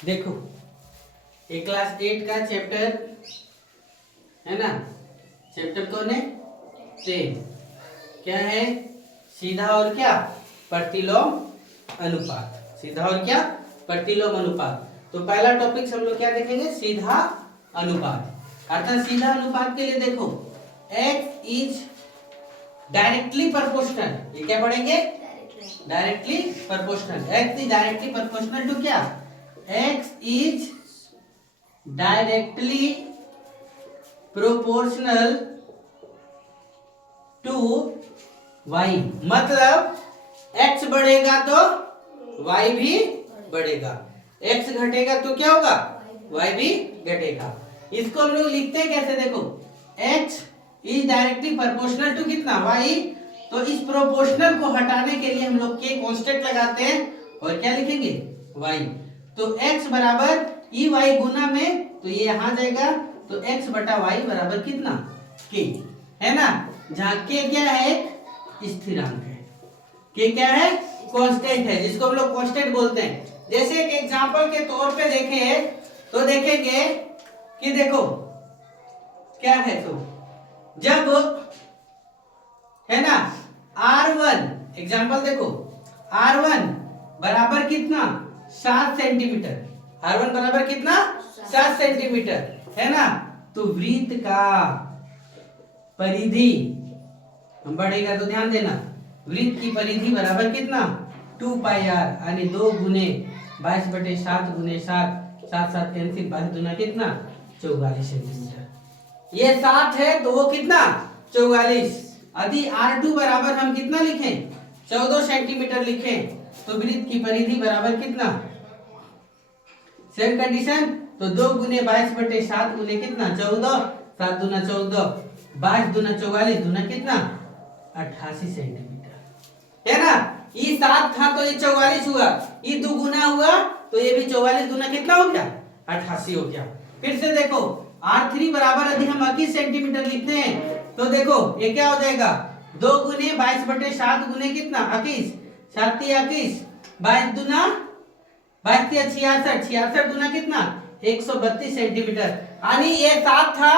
देखो ये क्लास 8 का चैप्टर है ना। चैप्टर कौन है? 10। क्या है? सीधा और क्या? प्रतिलोम अनुपात। सीधा और क्या? प्रतिलोम अनुपात। तो पहला टॉपिक हम लोग क्या देखेंगे? सीधा अनुपात। अर्थात सीधा अनुपात के लिए देखो x इज डायरेक्टली प्रोपोर्शनल। ये क्या पढ़ेंगे? Directly proportional. x is directly proportional to क्या? x is directly proportional to y। मतलब x बढ़ेगा तो y भी बढ़ेगा, x घटेगा तो क्या होगा? y भी घटेगा। इसको हम लोग लिखते हैं कैसे? देखो x is directly proportional to कितना? y। तो इस प्रोपोर्शनल को हटाने के लिए हम लोग के कांस्टेंट लगाते हैं और क्या लिखेंगे? y। तो x बराबर ई वाई गुना में, तो ये यहां जाएगा, तो x बटा y बराबर कितना? k, है ना। जहां k क्या है? स्थिरांक है। k क्या है? कांस्टेंट है, जिसको हम लोग कांस्टेंट बोलते हैं। जैसे एक एग्जांपल के तौर पे देखें तो देखेंगे कि देखो क्या है, तो जब है ना r1, एग्जांपल देखो r1 बराबर कितना? 7 सेंटीमीटर। r1 बराबर कितना? 7 सेंटीमीटर, है ना। तो वृत्त का परिधि बढ़ेगा, तो ध्यान देना वृत्त की परिधि बराबर कितना? 2 पाई आर, यानी 2 गुने 22/7 गुने 7, 7 7 कैंसिल, 22 दूना कितना? 44 सेंटीमीटर। ये 7 है तो वो कितना? 44। यदि R2 बराबर हम कितना लिखें? 14 सेंटीमीटर लिखें, तो वृत्त की परिधि बराबर कितना? सेम कंडीशन, तो 2 गुने 22/7 गुने कितना? 14, 7 दूना 14, 22 दूना 44 दूना कितना? 88 सेंटीमीटर, है ना। ये 7 था तो ये 44 हुआ, ये 2 गुना हुआ तो ये भी 44 दूना कितना हो गया? 88 हो गया। फिर से देखो R3 बराबर यदि हम 21 सेंटीमीटर लिखते हैं तो देखो ये क्या हो जाएगा? 2 गुने 22/7 गुने कितना? 21, 7 21, 22 दूना 22 66, 66 दूना कितना? 132 सेंटीमीटर। यानी ये 7 था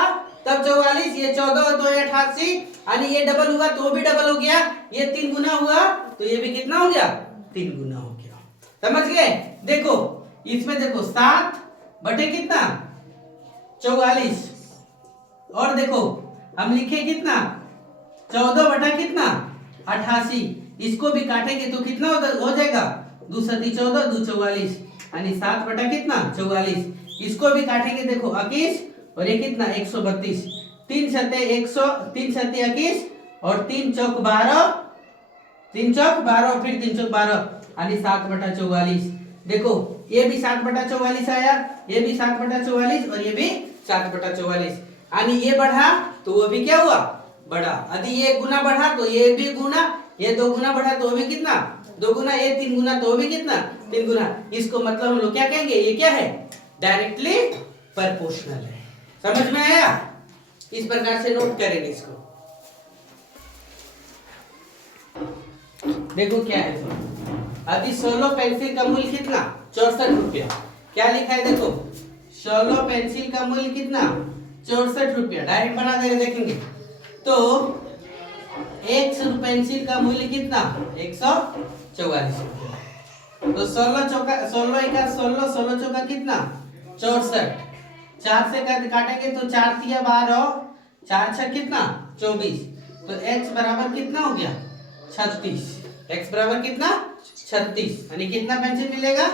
तब 44, ये 14 तो ये 88, यानी ये डबल हुआ तो भी डबल हो गया, ये 3 गुना हुआ तो ये भी कितना हो गया? 3 गुना हो गया। समझ गए? देखो इसमें देखो 7 बटे कितना? 44, और देखो हम लिखे कितना? 14 बटा कितना? 88। इसको भी काटेंगे तो कितना हो जाएगा? 2 सती 14, 2 44, यानी 7 बटा कितना? 44। इसको भी काटेंगे, देखो 21 और ये कितना? 132, 3 सते 100, 3 सते 21 और 3 चौक 12, 3 चौक 12 और फिर 3 चौक 12, यानी 7 बटा 44। देखो ये भी 7 बटा 44 आया, ये भी 7 बटा 44 और ये भी 7 बटा 44, यानी ये बढ़ा तो वो भी क्या हुआ? बढ़ा। यदि ये गुना बढ़ा तो ये भी गुना, ये 2 गुना बढ़ा तो वो भी कितना? 2 गुना, ये 3 गुना तो वो भी कितना? 3 गुना। इसको मतलब हम लोग क्या कहेंगे? ये क्या है? डायरेक्टली प्रोपोर्शनल है। समझ में आया? इस प्रकार से नोट करेंगे इसको। देखो क्या है, तो अभी 16 पेंसिल का मूल्य कितना? 64 रुपया। क्या लिखा है? देखो 16 पेंसिल का मूल्य कितना? 64 रुपया। डायरेक्ट बना दे रहे, देखेंगे तो एक पेंसिल का मूल्य कितना? 144 रुपया। तो 16 चौका 16 एका 16, 16 चौका कितना? 64। 4 से काटेंगे तो 4 तिया 12, 4 छह कितना? 24। तो x बराबर कितना हो गया? 36। x बराबर कितना? 36, यानी कितना पेंसिल मिलेगा?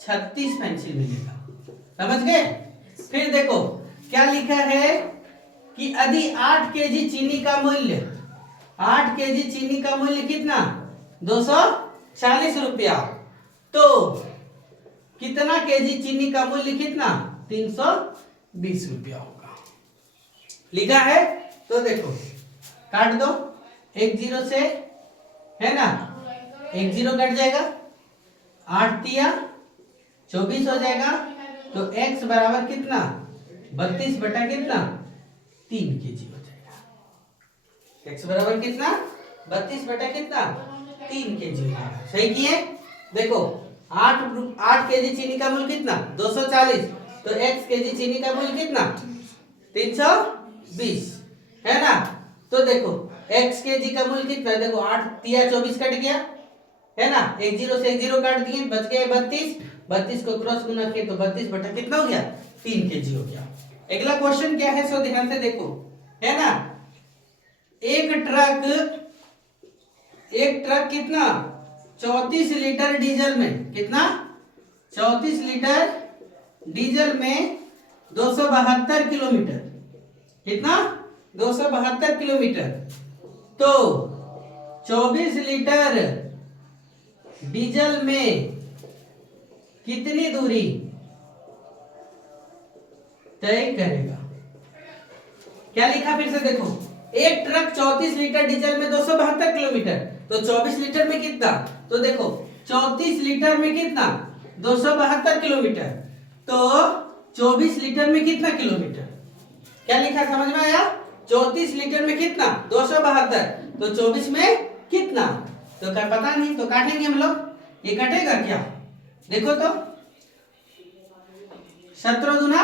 36 पेंसिल मिलेगा। समझ गए? फिर देखो क्या लिखा है कि यदि 8 केजी चीनी का मूल्य, 8 केजी चीनी का मूल्य कितना? 240 रुपया। तो कितना केजी चीनी का मूल्य कितना? 320 रुपया होगा। लिखा है तो देखो काट दो, 1 0 से, है ना, 1 0 कट जाएगा, 8 तिया 24 हो जाएगा। तो x बराबर कितना? 32 बटा कितना? 3 केजी हो जाएगा। x बराबर कितना? 32 बटा कितना? 3 केजी हो जाएगा। सही किए? देखो 8 केजी चीनी का मूल्य कितना 240, तो x केजी चीनी का मूल्य कितना 320 है ना। तो देखो x केजी का मूल्य कितना, देखो 8 तिया 24 कट गया है ना, एक जीरो से एक जीरो काट दिए, बच गए 32, 32 को क्रॉस गुना किए तो 32 बटा कितना हो गया 3 केजी हो गया। अगला क्वेश्चन क्या है, सो ध्यान से देखो है ना। एक ट्रक कितना 34 लीटर डीजल में, कितना 34 लीटर डीजल में 272 किलोमीटर, कितना 272 किलोमीटर, तो 24 लीटर डीजल में कितनी दूरी तय करेगा। क्या लिखा फिर से देखो, एक ट्रक 34 लीटर डीजल में 272 किलोमीटर, तो 24 लीटर में कितना, तो देखो 34 लीटर में कितना 272 किलोमीटर, तो 24 लीटर में कितना किलोमीटर। क्या लिखा समझ में आया, 34 लीटर में कितना 272, तो 24 में कितना, तो क्या पता नहीं, तो काटेंगे हम लोग, ये कटेगा क्या, देखो तो 17 दूना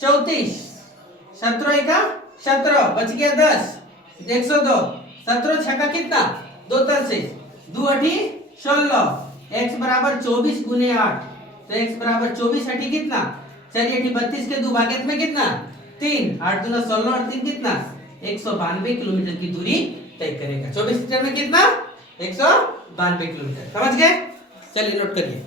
34, 17 एका 17, बच गया 10, 102, 17 छक्का कितना 2 तर से 2 अठी 16, x बराबर 24 गुने 8, तो x बराबर 24 अठी कितना, चलिए अठी 32 के 2 भागित में कितना 3, 8 दूना 16 और 3 कितना 192 किलोमीटर की दूरी तय करेगा। 24 लीटर में कितना 192 किलोमीटर, समझ गए, चलिए नोट करिए।